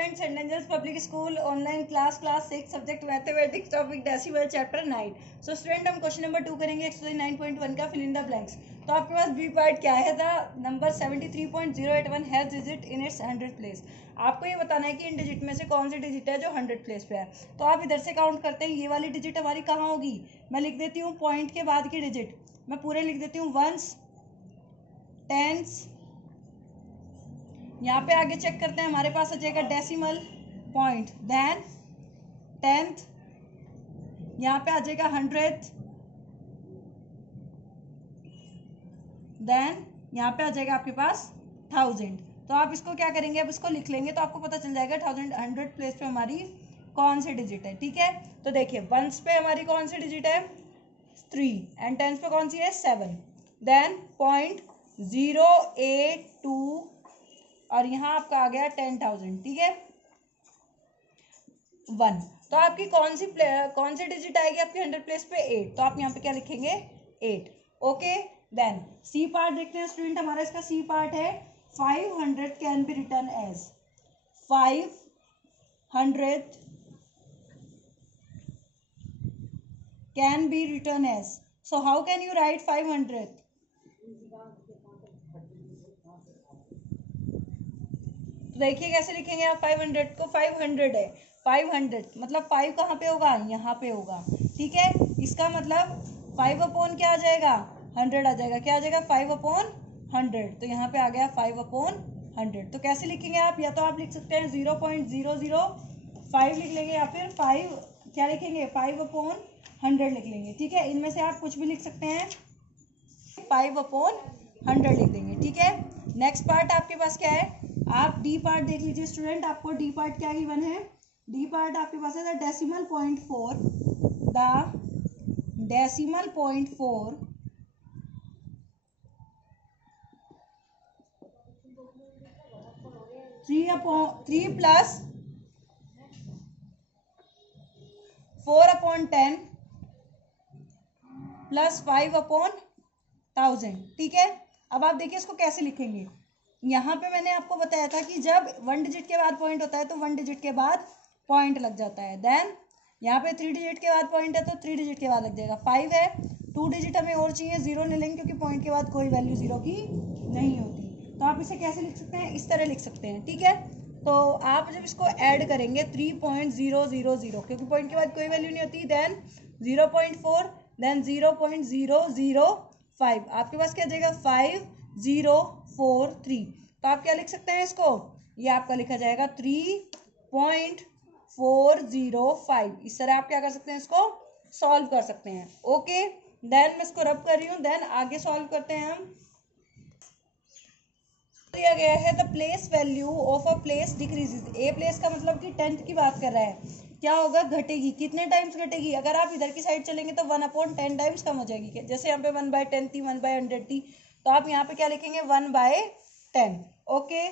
Student Saint Angels public school online class 6 subject mathematics topic decimal chapter 9। So student हम question number 2 करेंगे exercise 9.1 का fill in the blanks. तो आपके पास B part क्या है था, number 73.081 has digit in its 100 place. आपको ये बताना है कि इन डिजिट में से कौन सी डिजिट है जो 100 प्लेस पे है। तो आप इधर से काउंट करते हैं, ये वाली डिजिट हमारी कहाँ होगी। मैं लिख देती हूँ पॉइंट के बाद की डिजिट, मैं पूरे लिख देती हूँ वंस, टेंस। यहाँ पे आगे चेक करते हैं, हमारे पास आ जाएगा डेसिमल पॉइंट, देन टेंथ, यहाँ पे आ जाएगा 100th, देन यहाँ पे आ जाएगा आपके पास 1000। तो आप इसको क्या करेंगे, अब इसको लिख लेंगे तो आपको पता चल जाएगा 100 प्लेस पे हमारी कौन सी डिजिट है। ठीक है, तो देखिए वंस पे हमारी कौन सी डिजिट है 3 एंड टेंस पे कौन सी है 7, देन 0.082 और यहाँ आपका आ गया 10,000। ठीक है 1। तो आपकी कौन सी डिजिट आएगी आपकी 100 प्लेस पे 8। तो आप यहाँ पे क्या लिखेंगे 8। ओके, देन सी पार्ट देखते हैं स्टूडेंट, हमारा इसका सी पार्ट है 500 can be written as 500 can be written as. So how can you write 500। देखिए कैसे लिखेंगे आप 500 को, 500 है 500 मतलब 5 कहाँ पे होगा, यहाँ पे होगा। ठीक है, इसका मतलब 5 अपॉन क्या आ जाएगा 100 आ जाएगा, क्या आ जाएगा 5 अपॉन 100। तो यहाँ पे आ गया 5 अपॉन 100। तो कैसे लिखेंगे आप, या तो आप लिख सकते हैं 0.005 लिख लेंगे, या फिर 5 क्या लिखेंगे 5 अपॉन 100 लिख लेंगे। ठीक है, इनमें से आप कुछ भी लिख सकते हैं, 5 अपॉन 100 लिख देंगे। ठीक है, नेक्स्ट पार्ट आपके पास क्या है, आप डी पार्ट देख लीजिए स्टूडेंट। आपको डी पार्ट क्या गिवन है, डी पार्ट आपके पास है the decimal point 4, the decimal point 4 3 plus 4 upon 10 plus 5 upon 1000। ठीक है, अब आप देखिए इसको कैसे लिखेंगे। यहाँ पे मैंने आपको बताया था कि जब 1 डिजिट के बाद पॉइंट होता है तो 1 डिजिट के बाद पॉइंट लग जाता है। देन यहाँ पे 3 डिजिट के बाद पॉइंट है तो 3 डिजिट के बाद लग जाएगा। 5 है, 2 डिजिट हमें और चाहिए, 0 ले लेंगे क्योंकि पॉइंट के बाद कोई वैल्यू 0 की नहीं होती। तो आप इसे कैसे लिख सकते हैं, इस तरह लिख सकते हैं। ठीक है, तो आप जब इसको ऐड करेंगे 3.000 क्योंकि पॉइंट के बाद कोई वैल्यू नहीं होती, देन 0.4, देन 0.005, आपके पास क्या जाएगा 5043। तो आप क्या लिख सकते हैं इसको, ये आपका लिखा जाएगा 3.405। इस तरह आप क्या कर सकते हैं, इसको सॉल्व कर सकते हैं। ओके, देन मैं इसको रब कर रही हूँ, देन आगे सॉल्व करते हैं हम। दिया गया है the place value of a place decreases. A place का मतलब कि 10th की बात कर रहा है, क्या होगा घटेगी, कितने टाइम्स घटेगी। अगर आप इधर की साइड चलेंगे तो 1/10 टाइम्स कम हो जाएगी। जैसे यहाँ पे 1/10 थी, 1/100 थी, तो आप यहाँ पे क्या लिखेंगे 1/10। ओके,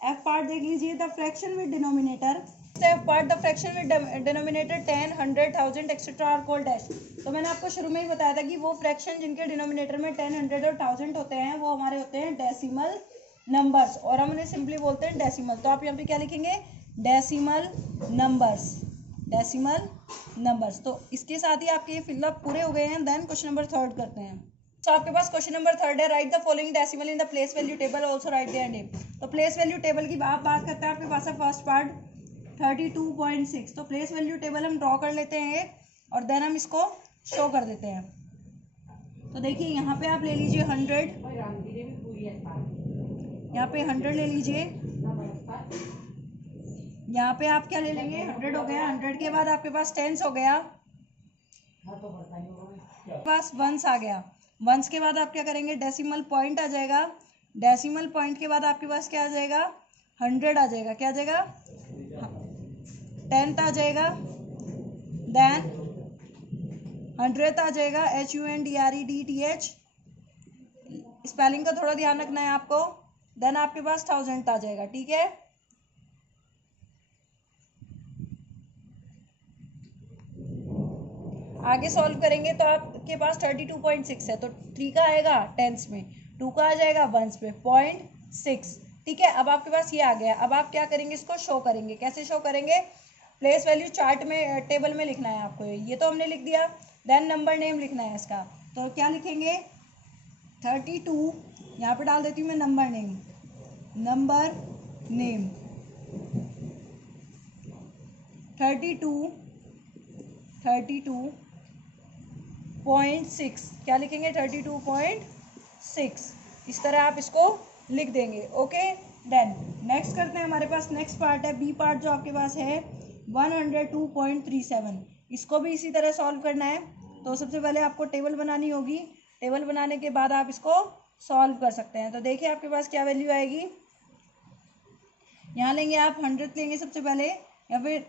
एफ पार्ट देख लीजिए, the fraction with denominator, F part the fraction with denominator 10, 100, 1000 etcetera are called dash. तो मैंने आपको शुरू में ही बताया था कि वो फ्रैक्शन जिनके डिनोमिनेटर में 10, 100 और 1000 होते हैं वो हमारे होते हैं डेसिमल नंबर्स, और हम उन्हें सिंपली बोलते हैं डेसिमल। तो आप यहाँ पे क्या लिखेंगे डेसिमल नंबर्स, डेसिमल नंबर्स। तो इसके साथ ही आपके फिलअप पूरे हो गए हैं। देन क्वेश्चन नंबर 3 करते हैं। तो आपके पास क्वेश्चन नंबर 3 है, right the following decimal in the place value table, also right their name. तो प्लेस वैल्यू टेबल की आप बात करते हैं, आपके पास है फर्स्ट पार्ट 32.6। तो प्लेस वैल्यू टेबल हम ड्रॉ कर लेते हैं और देन हम इसको शो कर देते हैं। तो देखिए यहाँ पे आप ले लीजिए 100, यहाँ पे 100 ले लीजिए, यहाँ पे आप क्या ले लेंगे 100 हो गया। 100 के बाद आपके पास टेंस हो गया, पास वंस आ गया। वंस के बाद आप क्या करेंगे डेसिमल पॉइंट आ जाएगा। डेसिमल पॉइंट के बाद आपके पास क्या आ जाएगा 100 आ जाएगा, क्या आ जाएगा 10th आ जाएगा, देन 100th आ जाएगा, HUNDREDTH, स्पेलिंग का थोड़ा ध्यान रखना है आपको। देन आपके पास 1000th आ जाएगा। ठीक है, आगे सॉल्व करेंगे तो आपके पास 32.6 है, तो 3 का आएगा टेंस में, 2 का आ जाएगा वंस में 0.6, ठीक है, अब आपके पास ये आ गया। अब आप क्या करेंगे, इसको शो करेंगे। कैसे शो करेंगे, प्लेस वैल्यू चार्ट में टेबल में लिखना है आपको। ये तो हमने लिख दिया। देन नंबर नेम लिखना है इसका। तो क्या लिखेंगे, 32, यहाँ पे डाल देती हूँ मैं नंबर नेम, नंबर नेम 32.6, क्या लिखेंगे 32.6, इस तरह आप इसको लिख देंगे। ओके, देन नेक्स्ट करते हैं। हमारे पास नेक्स्ट पार्ट है, बी पार्ट जो आपके पास है 102.37। इसको भी इसी तरह सॉल्व करना है। तो सबसे पहले आपको टेबल बनानी होगी। टेबल बनाने के बाद आप इसको सॉल्व कर सकते हैं। तो देखिए आपके पास क्या वैल्यू आएगी। यहाँ लेंगे आप 100 लेंगे सबसे पहले, या फिर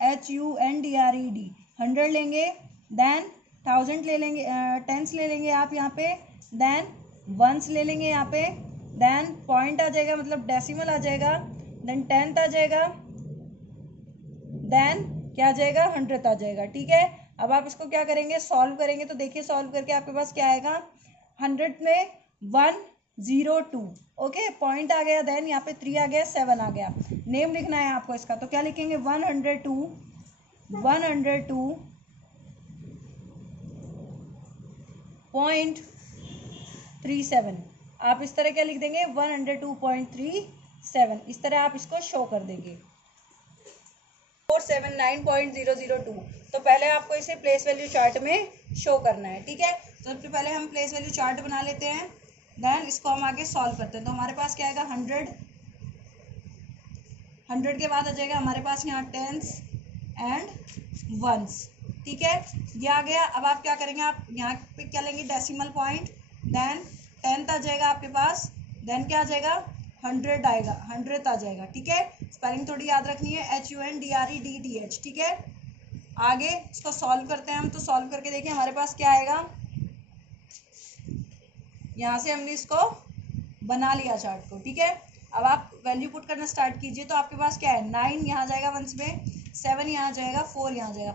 HUNDRED 100 लेंगे। देन 1000 ले लेंगे, टेंस ले लेंगे आप यहाँ पे। देन वंस ले लेंगे यहाँ पे। देन पॉइंट आ जाएगा, मतलब डेसिमल आ जाएगा। देन टेंथ आ जाएगा। देन क्या आ जाएगा, 100th आ जाएगा। ठीक है, अब आप इसको क्या करेंगे, सॉल्व करेंगे। तो देखिए सॉल्व करके आपके पास क्या आएगा, 100 में 102। ओके, पॉइंट आ गया। देन यहाँ पे 3 आ गया, 7 आ गया। नेम लिखना है आपको इसका। तो क्या लिखेंगे, 102.37। आप इस तरह क्या लिख देंगे, 102.37। इस तरह आप इसको शो कर देंगे। 479.002। तो पहले आपको इसे प्लेस वैल्यू चार्ट में शो करना है। ठीक है, तो सबसे पहले हम प्लेस वैल्यू चार्ट बना लेते हैं। देन इसको हम आगे सॉल्व करते हैं। तो हमारे पास क्या आएगा, 100 के बाद आ जाएगा हमारे पास यहाँ टेंस एंड वंस। ठीक है, ये आ गया। अब आप क्या करेंगे, आप यहाँ पे क्या लेंगे, डेसिमल पॉइंट। देन 10th आ जाएगा आपके पास। देन क्या आ जाएगा, 100 आएगा, 100th आ जाएगा। ठीक है, स्पेलिंग थोड़ी याद रखनी है, HUNDREDTH। ठीक है, आगे इसको सॉल्व करते हैं हम। तो सॉल्व करके देखिए हमारे पास क्या आएगा। यहाँ से हमने इसको बना लिया चार्ट को। ठीक है, अब आप वैल्यू पुट करना स्टार्ट कीजिए। तो आपके पास क्या है, 9 यहाँ जाएगा वंस में, 7 यहाँ जाएगा, 4 यहाँ जाएगा,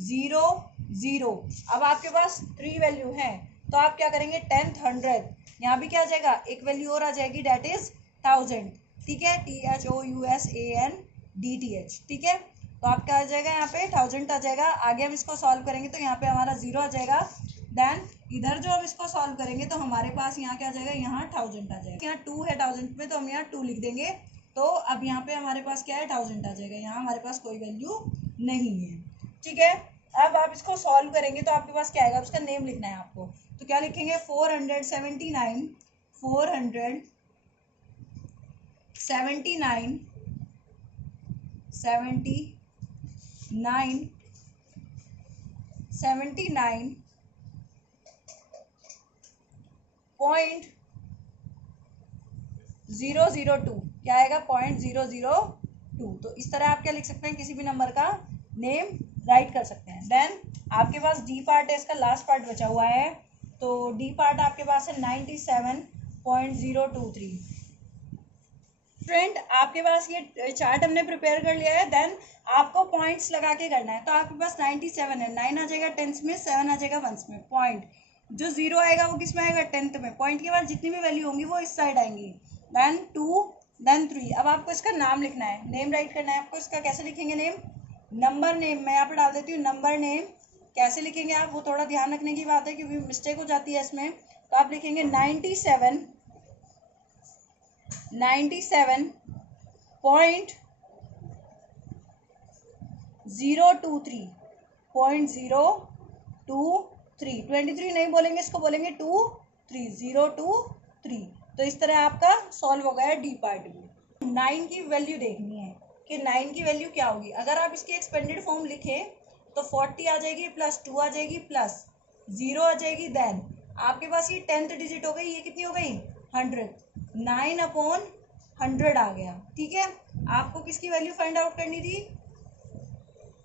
0.00। अब आपके पास 3 वैल्यू है। तो आप क्या करेंगे, 10th 100, यहाँ भी क्या आ जाएगा, एक वैल्यू और आ जाएगी, डेट इज 1000। ठीक है, THOUSANDTH। ठीक है, तो आपका आ जाएगा यहाँ पे 1000 आ जाएगा। आगे हम इसको सॉल्व करेंगे तो यहाँ पे हमारा 0 आ जाएगा। देन इधर जो हम इसको सॉल्व करेंगे तो हमारे पास यहाँ क्या आ जाएगा, यहाँ 1000 आ जाएगा। यहाँ 2 है 1000 में, तो हम यहाँ 2 लिख देंगे। तो अब यहाँ पे हमारे पास क्या है, 1000 आ जाएगा। यहाँ हमारे पास कोई वैल्यू नहीं है। ठीक है, अब आप इसको सॉल्व करेंगे तो आपके पास क्या आएगा, उसका नेम लिखना है आपको। तो क्या लिखेंगे, 479 .002 क्या आएगा, 0.002। तो इस तरह आप क्या लिख सकते हैं, किसी भी नंबर का नेम राइट कर सकते हैं। देन आपके पास डी पार्ट है, इसका लास्ट पार्ट बचा हुआ है। तो डी पार्ट आपके पास है 97.023। फ्रेंड आपके पास ये चार्ट हमने प्रिपेयर कर लिया है। देन आपको पॉइंट्स लगा के करना है। तो आपके पास 97 है, 9 आ जाएगा टेंथ में, 7 आ जाएगा वंस में। पॉइंट जो 0 आएगा वो किस में आएगा, 10th में। पॉइंट के बाद जितनी भी वैल्यू होंगी वो इस साइड आएंगी। Then 2, then 3। अब आपको इसका नाम लिखना है, नेम राइट करना है आपको। इसका कैसे लिखेंगे नेम, नंबर नेम। मैं यहाँ पे डाल देती हूँ नंबर नेम। कैसे लिखेंगे आप, वो थोड़ा ध्यान रखने की बात है क्योंकि मिस्टेक हो जाती है इसमें। तो आप लिखेंगे 97.023.023। 23 नहीं बोलेंगे, इसको बोलेंगे 023। तो इस तरह आपका सॉल्व हो गया डी पार्ट भी। 9 की वैल्यू देखनी है कि 9 की वैल्यू क्या होगी। अगर आप इसकी एक्सपेंडेड फॉर्म लिखें तो 40 आ जाएगी, प्लस 2 आ जाएगी, प्लस 0 आ जाएगी। देन आपके पास ये 10th डिजिट हो गई, ये कितनी हो गई, 100। 9/100 आ गया। ठीक है, आपको किसकी वैल्यू फाइंड आउट करनी थी,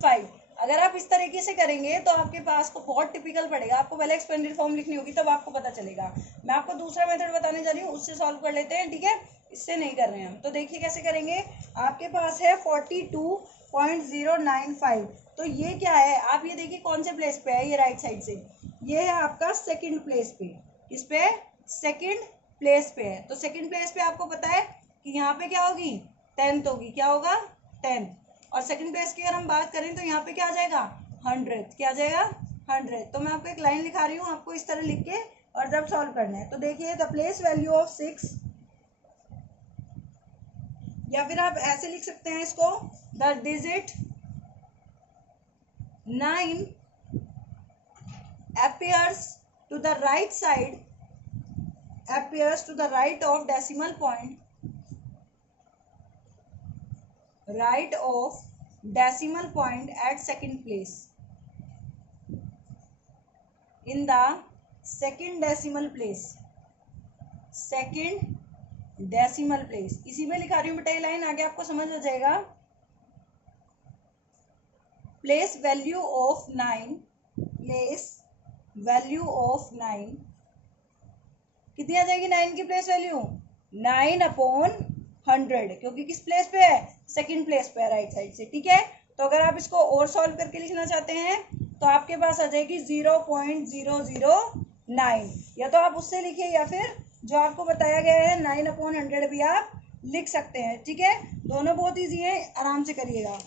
5। अगर आप इस तरीके से करेंगे तो आपके पास को बहुत टिपिकल पड़ेगा। आपको पहले एक्सपेंडेड फॉर्म लिखनी होगी, तब आपको पता चलेगा। मैं आपको दूसरा मेथड बताने जा रही हूँ, उससे सॉल्व कर लेते हैं। ठीक है, इससे नहीं कर रहे हैं हम। तो देखिए कैसे करेंगे। आपके पास है 42.095। तो ये क्या है, आप ये देखिए कौन से प्लेस पे है, ये राइट साइड से। ये है आपका सेकंड प्लेस पे। इस पे सेकंड प्लेस पे है, तो सेकंड प्लेस पे आपको पता है कि यहाँ पे क्या होगी, 10th होगी, क्या होगा 10। और सेकंड प्लेस की अगर हम बात करें तो यहाँ पे क्या आ जाएगा 100, क्या आ जाएगा 100। तो मैं आपको एक लाइन लिखा रही हूँ, आपको इस तरह लिख के और जब सॉल्व करना है तो देखिए द प्लेस वैल्यू ऑफ 6, या फिर आप ऐसे लिख सकते हैं इसको, the digit 9 appears to the right side, appears to the right of decimal point, right of decimal point at second place, in the second decimal place, second decimal place। इसी में लिखा रही हूँ बेटा ये लाइन, आगे आपको समझ आ जाएगा। Place value of 9, place value of 9 कितनी आ जाएगी, 9 की प्लेस वैल्यू 9/100, क्योंकि किस प्लेस पे है, सेकंड प्लेस पे है राइट साइड से, ठीक है। तो अगर आप इसको और सॉल्व करके लिखना चाहते हैं तो आपके पास आ जाएगी 0.009, या तो आप उससे लिखिए या फिर जो आपको बताया गया है 9/100 भी आप लिख सकते हैं, ठीक है। दोनों बहुत ईजी है, आराम से करिएगा।